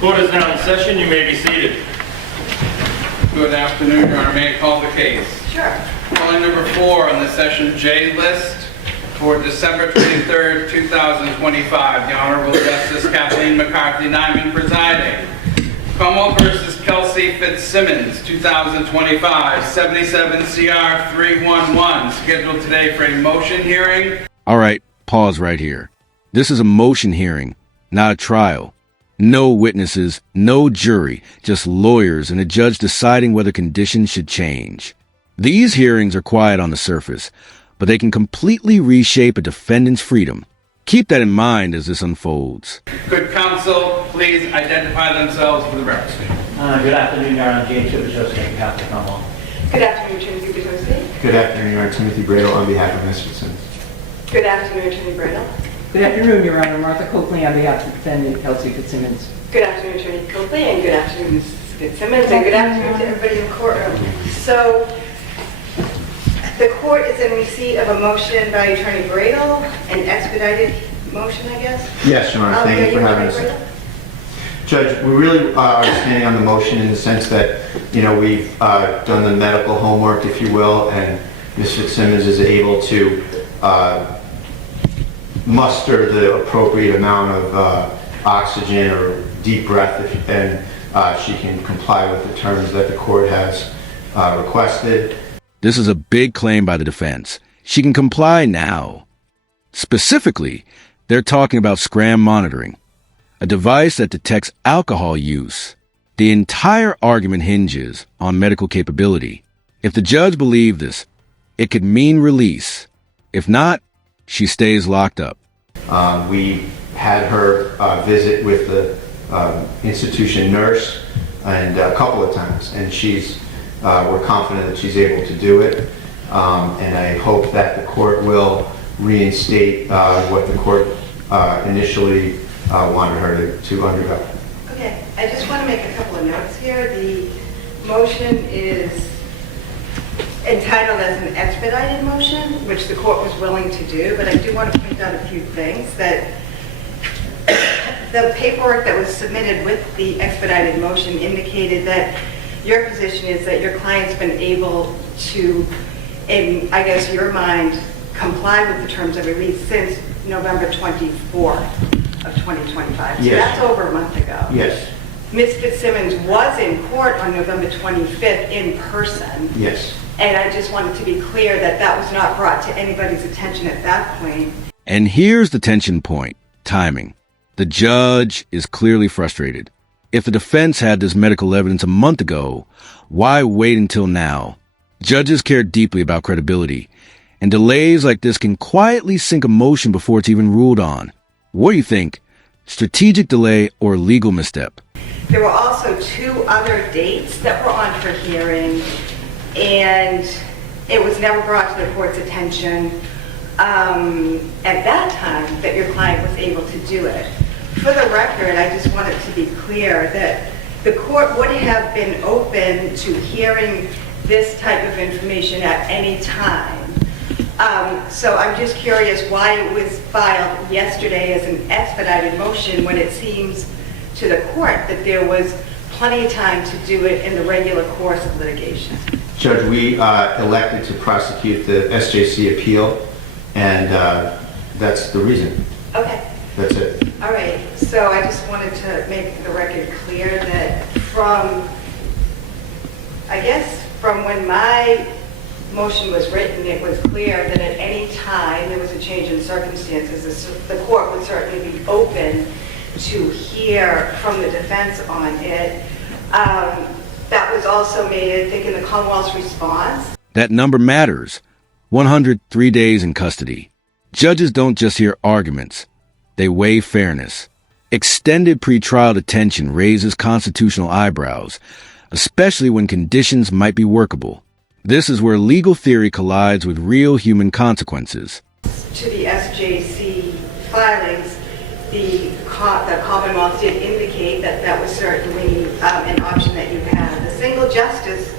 Court is now in session. You may be seated. Good afternoon, Your Honor. May I call the case? Sure. Calling number 4 on the Session J list for December 23rd, 2025. The Honorable Justice Kathleen McCarthy Nyman presiding. Cuomo versus Kelsey Fitzsimmons, 2025, 77 CR 311. Scheduled today for a motion hearing. All right, pause right here. This is a motion hearing, not a trial. No witnesses, no jury, just lawyers and a judge deciding whether conditions should change. These hearings are quiet on the surface, but they can completely reshape a defendant's freedom. Keep that in mind as this unfolds. Could counsel please identify themselves for the record? Good afternoon, Your Honor. James Kubatosi on behalf of Commonwealth. Good afternoon, Attorney Kubatosi. Good afternoon, Your Honor. Timothy Bradell on behalf of Ms. Fitzsimmons. Good afternoon, Attorney Bradell. Good afternoon, Your Honor. Martha Coakley on behalf of the defendant, Kelsey Fitzsimmons. Good afternoon, Attorney Coakley, and good afternoon, Mrs. Fitzsimmons, and good afternoon to everybody in the courtroom. So, the court is in receipt of a motion by Attorney Bradell, an expedited motion, I guess? Yes, Your Honor. Thank you for having us. Judge, we really are standing on the motion in the sense that, we've done the medical homework, if you will, and Ms. Fitzsimmons is able to muster the appropriate amount of oxygen or deep breath, and she can comply with the terms that the court has requested. This is a big claim by the defense. She can comply now. Specifically, they're talking about SCRAM monitoring, a device that detects alcohol use. The entire argument hinges on medical capability. If the judge believed this, it could mean release. If not, she stays locked up. We had her visit with the institution nurse and a couple of times, and we're confident that she's able to do it. And I hope that the court will reinstate what the court initially wanted her to undergo. Okay, I just want to make a couple of notes here. The motion is entitled as an expedited motion, which the court was willing to do, but I do want to point out a few things. That the paperwork that was submitted with the expedited motion indicated that your position is that your client's been able to, in, I guess, your mind, comply with the terms of release since November 24th of 2025. So yes. That's over a month ago. Yes. Ms. Fitzsimmons was in court on November 25th in person. Yes. And I just wanted to be clear that that was not brought to anybody's attention at that point. And here's the tension point: timing. The judge is clearly frustrated. If the defense had this medical evidence a month ago, why wait until now? Judges care deeply about credibility, and delays like this can quietly sink a motion before it's even ruled on. What do you think? Strategic delay or legal misstep? There were also 2 other dates that were on for hearing, and it was never brought to the court's attention at that time that your client was able to do it. For the record, I just want it to be clear that the court would have been open to hearing this type of information at any time. So I'm just curious why it was filed yesterday as an expedited motion when it seems to the court that there was plenty of time to do it in the regular course of litigation. Judge, we elected to prosecute the SJC appeal, and that's the reason. Okay. That's it. All right, so I just wanted to make the record clear that from when my motion was written, it was clear that at any time there was a change in circumstances, the court would certainly be open to hear from the defense on it. That was also made, I think, in the Commonwealth's response. That number matters. 103 days in custody. Judges don't just hear arguments. They weigh fairness. Extended pretrial detention raises constitutional eyebrows, especially when conditions might be workable. This is where legal theory collides with real human consequences. To the SJC filings, the Commonwealth did indicate that that was certainly an option that you had. The single justice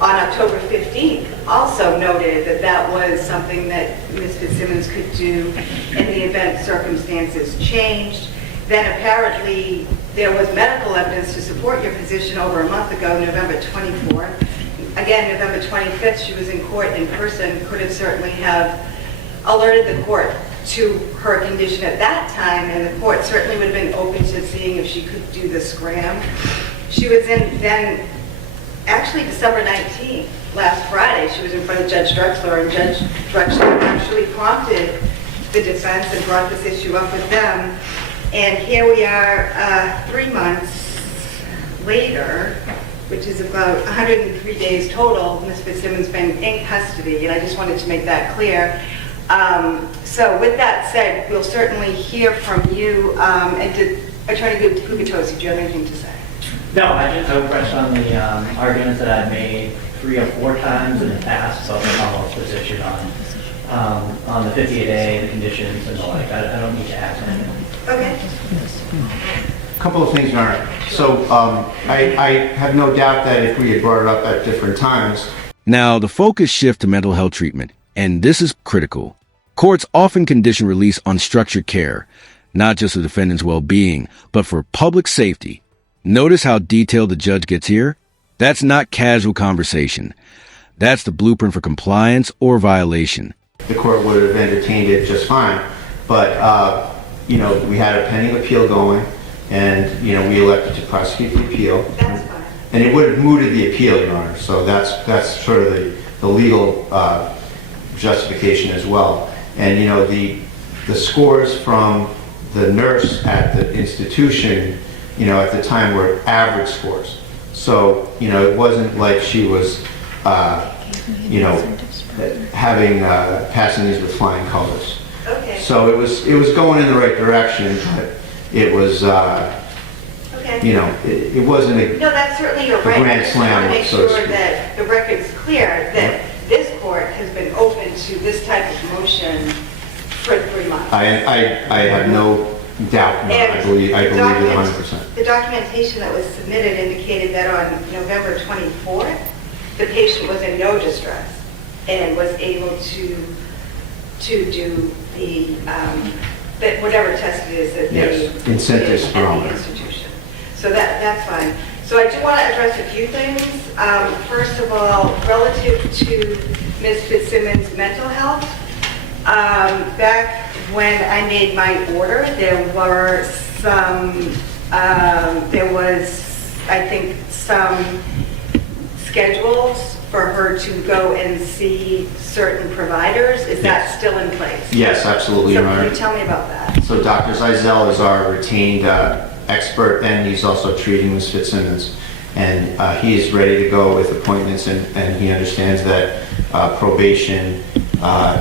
on October 15th also noted that that was something that Ms. Fitzsimmons could do in the event circumstances changed. Then apparently there was medical evidence to support your position over a month ago, November 24th. Again, November 25th, she was in court in person, could have certainly have alerted the court to her condition at that time, and the court certainly would have been open to seeing if she could do the SCRAM. She was in then, actually December 19th, last Friday, she was in front of Judge Drexler, and Judge Drexler actually prompted the defense and brought this issue up with them. And here we are 3 months later, which is about 103 days total. Ms. Fitzsimmons been in custody, and I just wanted to make that clear. So with that said, we'll certainly hear from you. And did Attorney Kubatosi, do you have anything to say? No, I just have a question on the arguments that I've made 3 or 4 times in the past about the Commonwealth's position on the 58A, the conditions and the like. I don't need to ask anything. Okay. A couple of things, Your Honor. So I have no doubt that if we had brought it up at different times. Now, the focus shifts to mental health treatment, and this is critical. Courts often condition release on structured care, not just for the defendant's well-being, but for public safety. Notice how detailed the judge gets here? That's not casual conversation. That's the blueprint for compliance or violation. The court would have entertained it just fine, but we had a pending appeal going, and we elected to prosecute the appeal. That's fine. And it would have mooted the appeal, Your Honor. So that's sort of the legal justification as well. And the scores from the nurse at the institution, at the time were average scores. So it wasn't like she was passing these with flying colors. Okay. So it was going in the right direction, but it was Okay. it wasn't a No, that's certainly your right. grand I just slam, want to make so to sure speak. that the record's clear that this court has been open to this type of motion for 3 months. I have no doubt. No, I believe it 100%. The documentation that was submitted indicated that on November 24th, the patient was in no distress and was able to do the whatever test it is that they Incentive did at spirometer. the institution. So that's fine. So I do want to address a few things. First of all, relative to Ms. Fitzsimmons' mental health, back when I made my order, there was, I think, some schedules for her to go and see certain providers. Is that still in place? Yes, absolutely, So Your can Honor. you tell me about that? So Dr. Zeisel is our retained expert, and he's also treating Ms. Fitzsimmons. And he is ready to go with appointments, and he understands that probation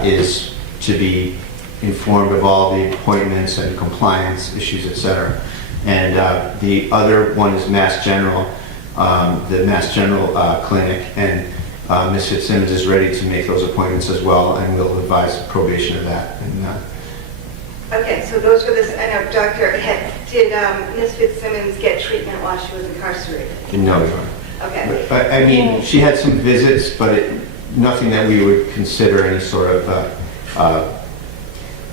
is to be informed of all the appointments and compliance issues, et cetera. And the other one is Mass General, the Mass General Clinic, and Ms. Fitzsimmons is ready to make those appointments as well, and we'll advise probation of that. And, Okay, so those were the, I know, Doctor, did Ms. Fitzsimmons get treatment while she was incarcerated? no, Your Honor. Okay. But, I mean, she had some visits, but nothing that we would consider any sort of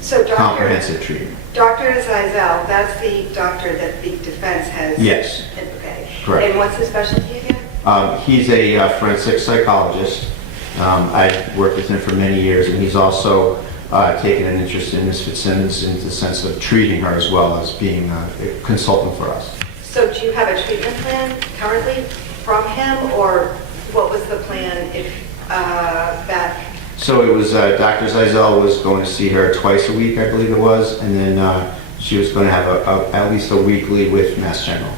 So comprehensive treatment. Dr. Zeisel, that's the doctor that the defense has? Yes. Okay. Correct. And what's his specialty again? He's a forensic psychologist. I've worked with him for many years, and he's also taken an interest in Ms. Fitzsimmons in the sense of treating her as well as being a consultant for us. So do you have a treatment plan currently from him, or what was the plan if back? So it was, Dr. Zeisel was going to see her twice a week, I believe it was, and then she was going to have at least a weekly with Mass General.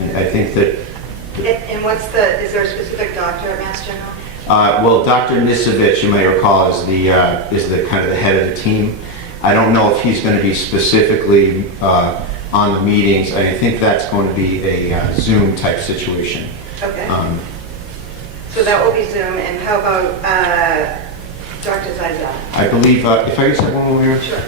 And I think that... And is there a specific doctor at Mass General? Well, Dr. Nisevich, you may recall, is the kind of the head of the team. I don't know if he's going to be specifically on the meetings. I think that's going to be a Zoom type situation. Okay. So that will be Zoom, and how about Dr. Zeisel? I believe, if I just have one more here. Sure.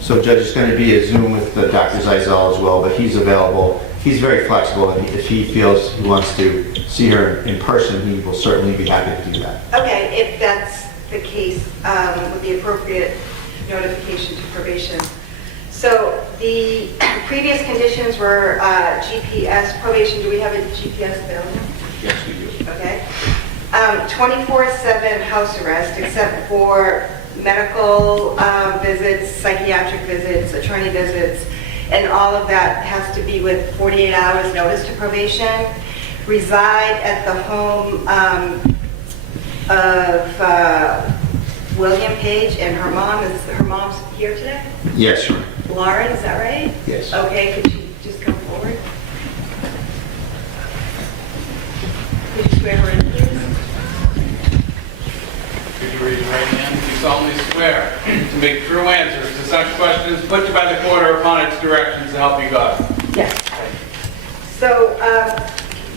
So Judge, it's going to be a Zoom with Dr. Zeisel as well, but he's available. He's very flexible. If he feels he wants to see her in person, he will certainly be happy to do that. Okay, if that's the case, with the appropriate notification to probation. So the previous conditions were GPS probation. Do we have a GPS available? Yes, we do. Okay. 24/7 house arrest, except for medical visits, psychiatric visits, attorney visits, and all of that has to be with 48 hours notice to probation. Reside at the home of William Page, and her mom's here today? Yes, sir. Lauren, is that right? Yes. Okay, could you just come forward? Could you swear her in, please? Could you raise your right hand? Do you solemnly swear to make true answers to such questions put to by the court or upon its directions to help you God? Yes. So,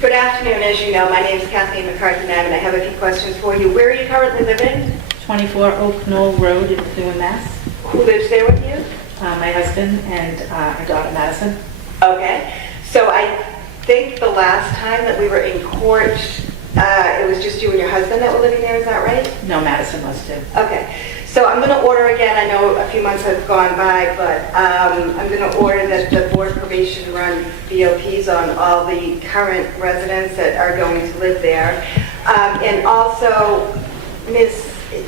good afternoon. As you know, my name is Kathleen McCarthy Nyman. I have a few questions for you. Where are you currently living? 24 Oak Knoll Road in Methuen, Mass. Who lives there with you? My husband and our daughter Madison. Okay. So I think the last time that we were in court, it was just you and your husband that were living there. Is that right? No, Madison was too. Okay. So I'm going to order again. I know a few months have gone by, but I'm going to order that the Board of Probation run BOPs on all the current residents that are going to live there. And also,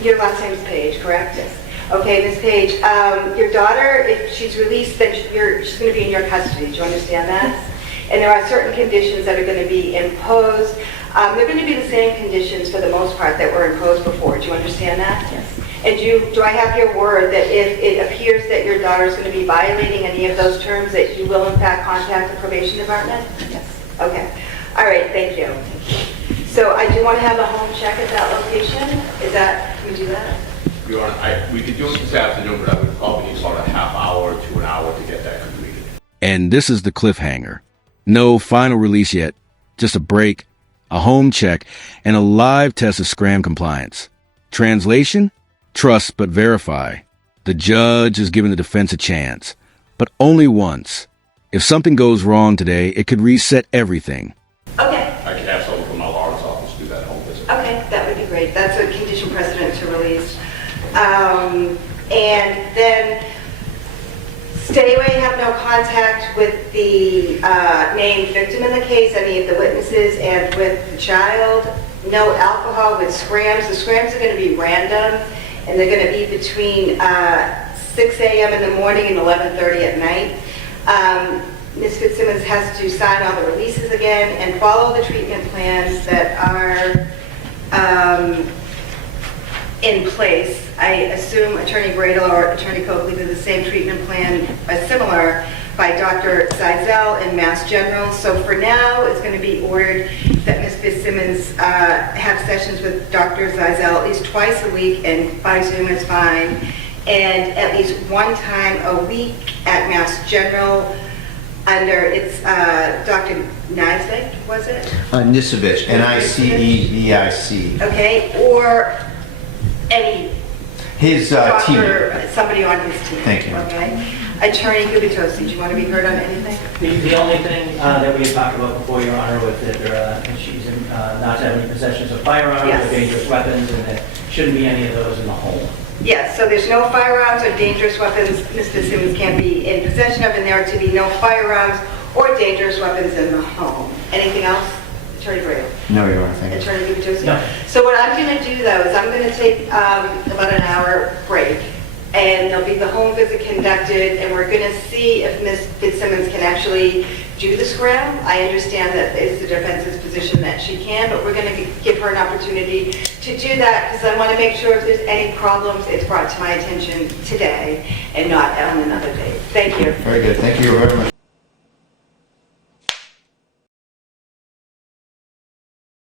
your last name is Page, correct? Yes. Okay, Ms. Page, your daughter, if she's released, then she's going to be in your custody. Do you understand that? And there are certain conditions that are going to be imposed. They're going to be the same conditions for the most part that were imposed before. Do you understand that? Yes. And do I have your word that if it appears that your daughter is going to be violating any of those terms, that you will in fact contact the probation department? Yes. Okay. All right, thank you. So I do want to have a home check at that location. Can we do that? Your Honor, we could do it this afternoon, but I would probably need about a half hour to an hour to get that completed. And this is the cliffhanger. No final release yet, just a break, a home check, and a live test of SCRAM compliance. Translation? Trust but verify. The judge is giving the defense a chance, but only once. If something goes wrong today, it could reset everything. Okay. I could have someone from my lawyer's office do that home visit. Okay, that would be great. That's a condition precedent to release. And then stay away, have no contact with the named victim in the case, any of the witnesses, and with the child. No alcohol with SCRAMs. The SCRAMs are going to be random, and they're going to be between 6 a.m. in the morning and 11:30 at night. Ms. Fitzsimmons has to sign all the releases again and follow the treatment plans that are in place. I assume Attorney Bradell or Attorney Coakley did the same treatment plan, similar, by Dr. Zeisel and Mass General. So for now, it's going to be ordered that Ms. Fitzsimmons have sessions with Dr. Zeisel at least twice a week, and by Zoom is fine, and at least one time a week at Mass General under Dr. Nisevich, was it? Nisevich, N-I-C-E-V-I-C. Okay, or any His doctor, team. somebody on his team. Thank you. Okay. Attorney Kubatosi, do you want to be heard on anything? The only thing that we had talked about before, Your Honor, was that she's not to have any possessions of firearms Yes. or dangerous weapons, and there shouldn't be any of those in the home. Yes, so there's no firearms or dangerous weapons Ms. Fitzsimmons can be in possession of, and there are to be no firearms or dangerous weapons in the home. Anything else? Attorney Bradell? No, Your Honor, thank you. Attorney Kubatosi? No. So what I'm going to do, though, is I'm going to take about an hour break, and there'll be the home visit conducted, and we're going to see if Ms. Fitzsimmons can actually do the SCRAM. I understand that it's the defense's position that she can, but we're going to give her an opportunity to do that, because I want to make sure if there's any problems, it's brought to my attention today and not on another day. Thank you. Very good. Thank you very much.